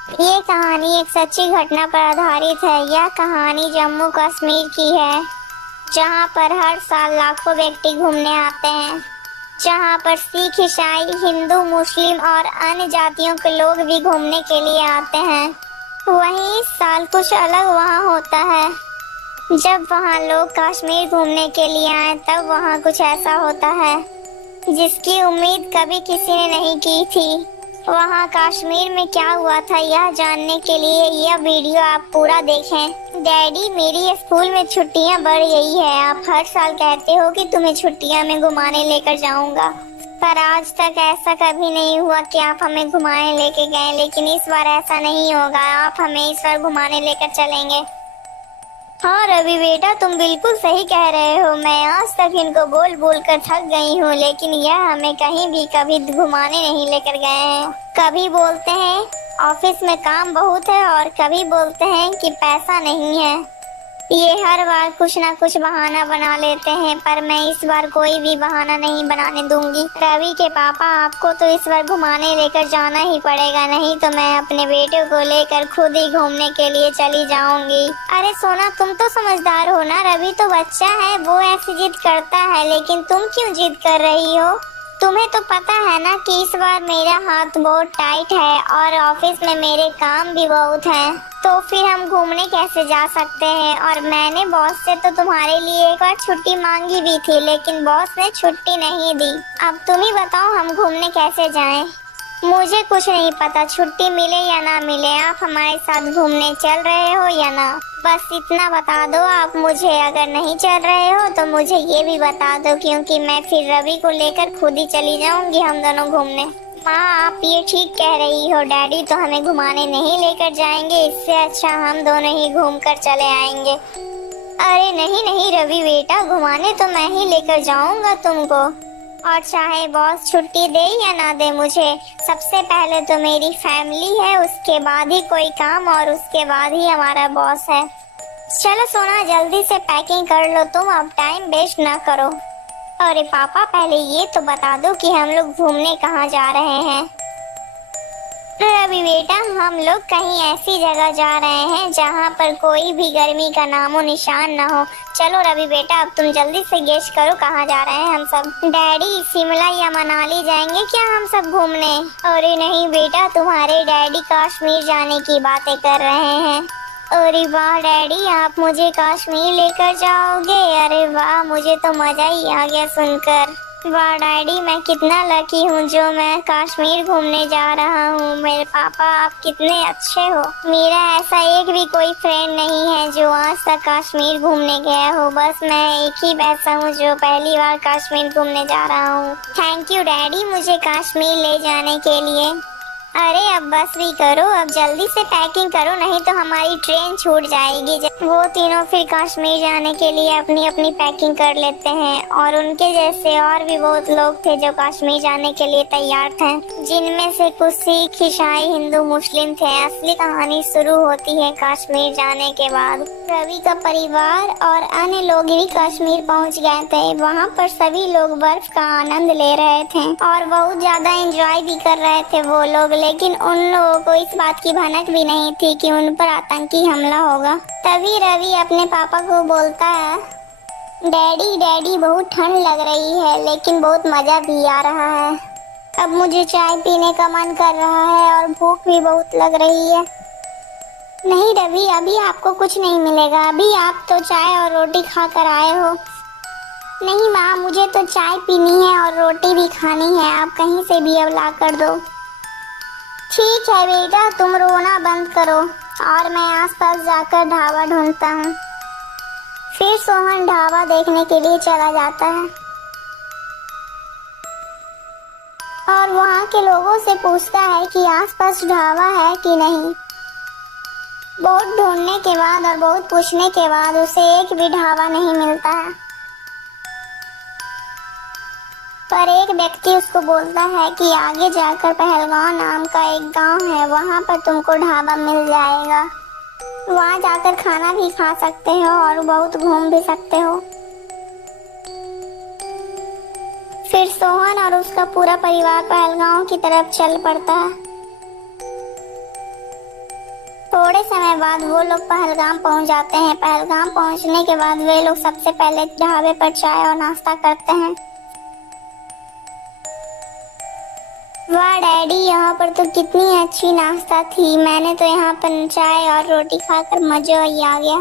ये कहानी एक सच्ची घटना पर आधारित है। यह कहानी जम्मू कश्मीर की है, जहां पर हर साल लाखों व्यक्ति घूमने आते हैं। जहां पर सिख, ईसाई, हिंदू, मुस्लिम और अन्य जातियों के लोग भी घूमने के लिए आते हैं। वहीं इस साल कुछ अलग वहां होता है। जब वहां लोग कश्मीर घूमने के लिए आए तब वहां कुछ ऐसा होता है जिसकी उम्मीद कभी किसी ने नहीं की थी। वहाँ कश्मीर में क्या हुआ था, यह जानने के लिए यह वीडियो आप पूरा देखें। डैडी, मेरी स्कूल में छुट्टियाँ बढ़ गई है। आप हर साल कहते हो कि तुम्हें छुट्टियाँ में घुमाने लेकर जाऊंगा, पर आज तक ऐसा कभी नहीं हुआ कि आप हमें घुमाने लेके गए। लेकिन इस बार ऐसा नहीं होगा, आप हमें इस बार घुमाने लेकर चलेंगे। हाँ रवि बेटा, तुम बिल्कुल सही कह रहे हो। मैं आज तक इनको बोल बोल कर थक गई हूँ, लेकिन यह हमें कहीं भी कभी घुमाने नहीं लेकर गए हैं। कभी बोलते हैं ऑफिस में काम बहुत है और कभी बोलते हैं कि पैसा नहीं है। ये हर बार कुछ ना कुछ बहाना बना लेते हैं, पर मैं इस बार कोई भी बहाना नहीं बनाने दूंगी। रवि के पापा, आपको तो इस बार घुमाने लेकर जाना ही पड़ेगा, नहीं तो मैं अपने बेटे को लेकर खुद ही घूमने के लिए चली जाऊंगी। अरे सोना, तुम तो समझदार हो ना। रवि तो बच्चा है, वो ऐसी जिद करता है, लेकिन तुम क्यों जिद कर रही हो? तुम्हें तो पता है ना कि इस बार मेरा हाथ बहुत टाइट है और ऑफिस में मेरे काम भी बहुत हैं। तो फिर हम घूमने कैसे जा सकते हैं? और मैंने बॉस से तो तुम्हारे लिए एक बार छुट्टी मांगी भी थी, लेकिन बॉस ने छुट्टी नहीं दी। अब तुम ही बताओ, हम घूमने कैसे जाएं? मुझे कुछ नहीं पता, छुट्टी मिले या ना मिले, आप हमारे साथ घूमने चल रहे हो या ना, बस इतना बता दो आप मुझे। अगर नहीं चल रहे हो तो मुझे ये भी बता दो, क्योंकि मैं फिर रवि को लेकर खुद ही चली जाऊंगी हम दोनों घूमने। माँ, आप ये ठीक कह रही हो। डैडी तो हमें घुमाने नहीं लेकर जाएंगे, इससे अच्छा हम दोनों ही घूम कर चले आएंगे। अरे नहीं नहीं रवि बेटा, घुमाने तो मैं ही लेकर जाऊंगा तुमको, और चाहे बॉस छुट्टी दे या ना दे मुझे। सबसे पहले तो मेरी फैमिली है, उसके बाद ही कोई काम, और उसके बाद ही हमारा बॉस है। चलो सोना, जल्दी से पैकिंग कर लो तुम, अब टाइम वेस्ट ना करो। अरे पापा, पहले ये तो बता दो कि हम लोग घूमने कहाँ जा रहे हैं। रवि बेटा, हम लोग कहीं ऐसी जगह जा रहे हैं जहाँ पर कोई भी गर्मी का नामो निशान ना हो। चलो रवि बेटा, अब तुम जल्दी से गेस करो कहाँ जा रहे हैं हम सब। डैडी, शिमला या मनाली जाएंगे क्या हम सब घूमने? अरे नहीं बेटा, तुम्हारे डैडी कश्मीर जाने की बातें कर रहे हैं। अरे वाह डैडी, आप मुझे कश्मीर लेकर जाओगे? अरे वाह, मुझे तो मजा ही आ गया सुनकर। वाह डैडी, मैं कितना लकी हूँ जो मैं कश्मीर घूमने जा रहा हूँ। मेरे पापा, आप कितने अच्छे हो। मेरा ऐसा एक भी कोई फ्रेंड नहीं है जो आज तक कश्मीर घूमने गया हो। बस मैं एक ही ऐसा हूँ जो पहली बार कश्मीर घूमने जा रहा हूँ। थैंक यू डैडी, मुझे कश्मीर ले जाने के लिए। अरे अब बस भी करो, अब जल्दी से पैकिंग करो, नहीं तो हमारी ट्रेन छूट जाएगी। वो तीनों फिर कश्मीर जाने के लिए अपनी अपनी पैकिंग कर लेते हैं, और उनके जैसे और भी बहुत लोग थे जो कश्मीर जाने के लिए तैयार थे, जिनमें से कुछ सिख, ईसाई, हिंदू, मुस्लिम थे। असली कहानी शुरू होती है कश्मीर जाने के बाद। रवि का परिवार और अन्य लोग भी कश्मीर पहुंच गए थे। वहां पर सभी लोग बर्फ का आनंद ले रहे थे और बहुत ज्यादा एंजॉय भी कर रहे थे वो लोग, लेकिन उन लोगों को इस बात की भनक भी नहीं थी कि उन पर आतंकी हमला होगा। तभी रवि अपने पापा को बोलता है, डैडी डैडी, बहुत ठंड लग रही है, लेकिन बहुत मजा भी आ रहा है। अब मुझे चाय पीने का मन कर रहा है और भूख भी बहुत लग रही है। नहीं रवि, अभी आपको कुछ नहीं मिलेगा, अभी आप तो चाय और रोटी खा कर आए हो। नहीं माँ, मुझे तो चाय पीनी है और रोटी भी खानी है, आप कहीं से भी अब ला कर दो। ठीक है बेटा, तुम रोना बंद करो और मैं आसपास जाकर ढाबा ढूंढता हूँ। फिर सोहन ढाबा देखने के लिए चला जाता है और वहाँ के लोगों से पूछता है कि आसपास ढाबा है कि नहीं। बहुत ढूंढने के बाद और बहुत पूछने के बाद उसे एक भी ढाबा नहीं मिलता है, पर एक व्यक्ति उसको बोलता है कि आगे जाकर पहलगांव नाम का एक गांव है, वहां पर तुमको ढाबा मिल जाएगा। वहां जाकर खाना भी खा सकते हो और बहुत घूम भी सकते हो। फिर सोहन और उसका पूरा परिवार पहलगांव की तरफ चल पड़ता है। थोड़े समय बाद वो लोग पहलगाम पहुंच जाते हैं। पहलगाम पहुंचने के बाद वे लोग सबसे पहले ढाबे पर चाय और नाश्ता करते हैं। वाह डैडी, यहाँ पर तो कितनी अच्छी नाश्ता थी। मैंने तो यहाँ पर चाय और रोटी खाकर मजा ही आ गया।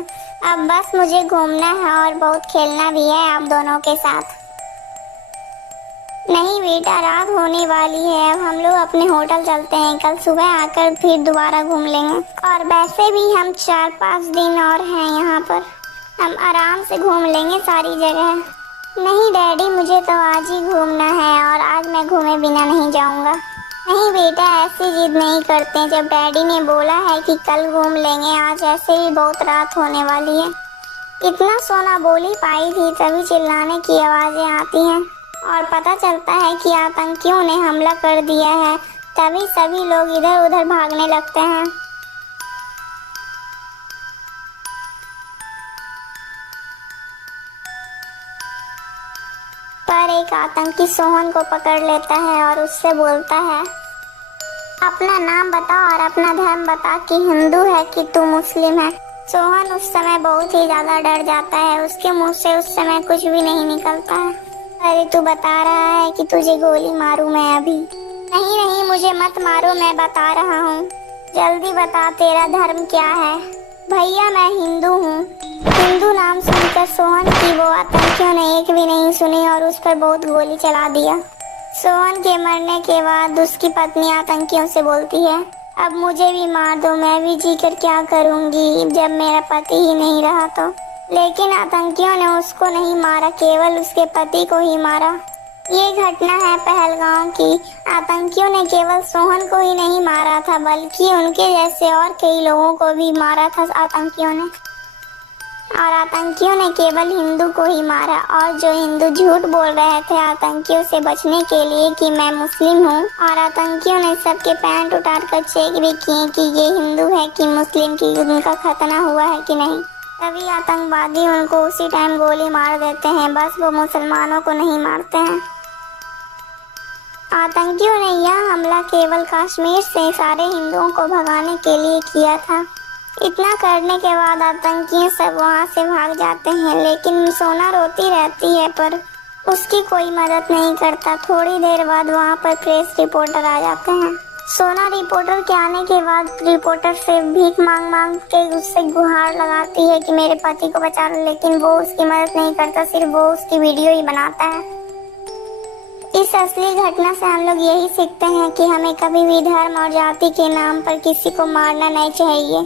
अब बस मुझे घूमना है और बहुत खेलना भी है आप दोनों के साथ। नहीं बेटा, रात होने वाली है, अब हम लोग अपने होटल चलते हैं। कल सुबह आकर फिर दोबारा घूम लेंगे। और वैसे भी हम 4-5 दिन और हैं यहाँ पर, हम आराम से घूम लेंगे सारी जगह। नहीं डैडी, मुझे तो आज ही घूमना है और आज मैं घूमे बिना नहीं जाऊँगा। नहीं बेटा, ऐसी जिद नहीं करते। जब डैडी ने बोला है कि कल घूम लेंगे, आज ऐसे ही बहुत रात होने वाली है। इतना सोना बोल ही पाई थी तभी चिल्लाने की आवाज़ें आती हैं और पता चलता है कि आतंकियों ने हमला कर दिया है। तभी सभी लोग इधर उधर भागने लगते हैं। पर एक आतंकी सोहन को पकड़ लेता है और उससे बोलता है, अपना नाम बता और अपना धर्म बता कि हिंदू है कि तू मुस्लिम है। सोहन उस समय बहुत ही ज्यादा डर जाता है। उसके मुंह से उस समय कुछ भी नहीं निकलता है। अरे तू बता रहा है कि तुझे गोली मारूं मैं अभी? नहीं नहीं, मुझे मत मारो, मैं बता रहा हूँ। जल्दी बता, तेरा धर्म क्या है? भैया मैं हिंदू हूँ। हिंदू नाम सुनकर सोहन की वो आतंकियों ने एक भी नहीं सुनी और उस पर बहुत गोली चला दिया। सोहन के मरने के बाद उसकी पत्नी आतंकियों से बोलती है, अब मुझे भी मार दो, मैं भी जीकर क्या करूँगी जब मेरा पति ही नहीं रहा तो। लेकिन आतंकियों ने उसको नहीं मारा, केवल उसके पति को ही मारा। ये घटना है पहलगाम की। आतंकियों ने केवल सोहन को ही नहीं मारा था, बल्कि उनके जैसे और कई लोगों को भी मारा था आतंकियों ने। और आतंकियों ने केवल हिंदू को ही मारा। और जो हिंदू झूठ बोल रहे थे आतंकियों से बचने के लिए कि मैं मुस्लिम हूँ, और आतंकियों ने सबके पैंट उतारकर चेक भी किए कि ये हिंदू है कि मुस्लिम, की उनका खतना हुआ है कि नहीं। तभी आतंकवादी उनको उसी टाइम गोली मार देते हैं। बस वो मुसलमानों को नहीं मारते हैं। आतंकियों ने यह हमला केवल कश्मीर से सारे हिंदुओं को भगाने के लिए किया था। इतना करने के बाद आतंकी सब वहां से भाग जाते हैं, लेकिन सोना रोती रहती है पर उसकी कोई मदद नहीं करता। थोड़ी देर बाद वहां पर प्रेस रिपोर्टर आ जाते हैं। सोना रिपोर्टर के आने के बाद रिपोर्टर से भीख मांग मांग के उससे गुहार लगाती है कि मेरे पति को बचा लो, लेकिन वो उसकी मदद नहीं करता, सिर्फ वो उसकी वीडियो ही बनाता है। इस असली घटना से हम लोग यही सीखते हैं कि हमें कभी भी धर्म और जाति के नाम पर किसी को मारना नहीं चाहिए,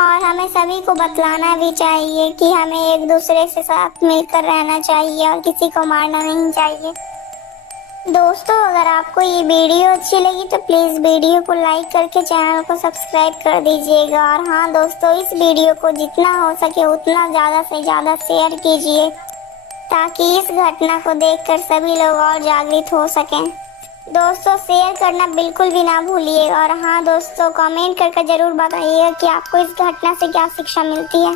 और हमें सभी को बतलाना भी चाहिए कि हमें एक दूसरे से साथ मिलकर रहना चाहिए और किसी को मारना नहीं चाहिए। दोस्तों, अगर आपको ये वीडियो अच्छी लगी तो प्लीज़ वीडियो को लाइक करके चैनल को सब्सक्राइब कर दीजिएगा। और हाँ दोस्तों, इस वीडियो को जितना हो सके उतना ज़्यादा से ज़्यादा शेयर कीजिए, ताकि इस घटना को देखकर सभी लोग और जागृत हो सकें। दोस्तों, शेयर करना बिल्कुल भी ना भूलिए। और हाँ दोस्तों, कमेंट करके ज़रूर बताइएगा कि आपको इस घटना से क्या शिक्षा मिलती है।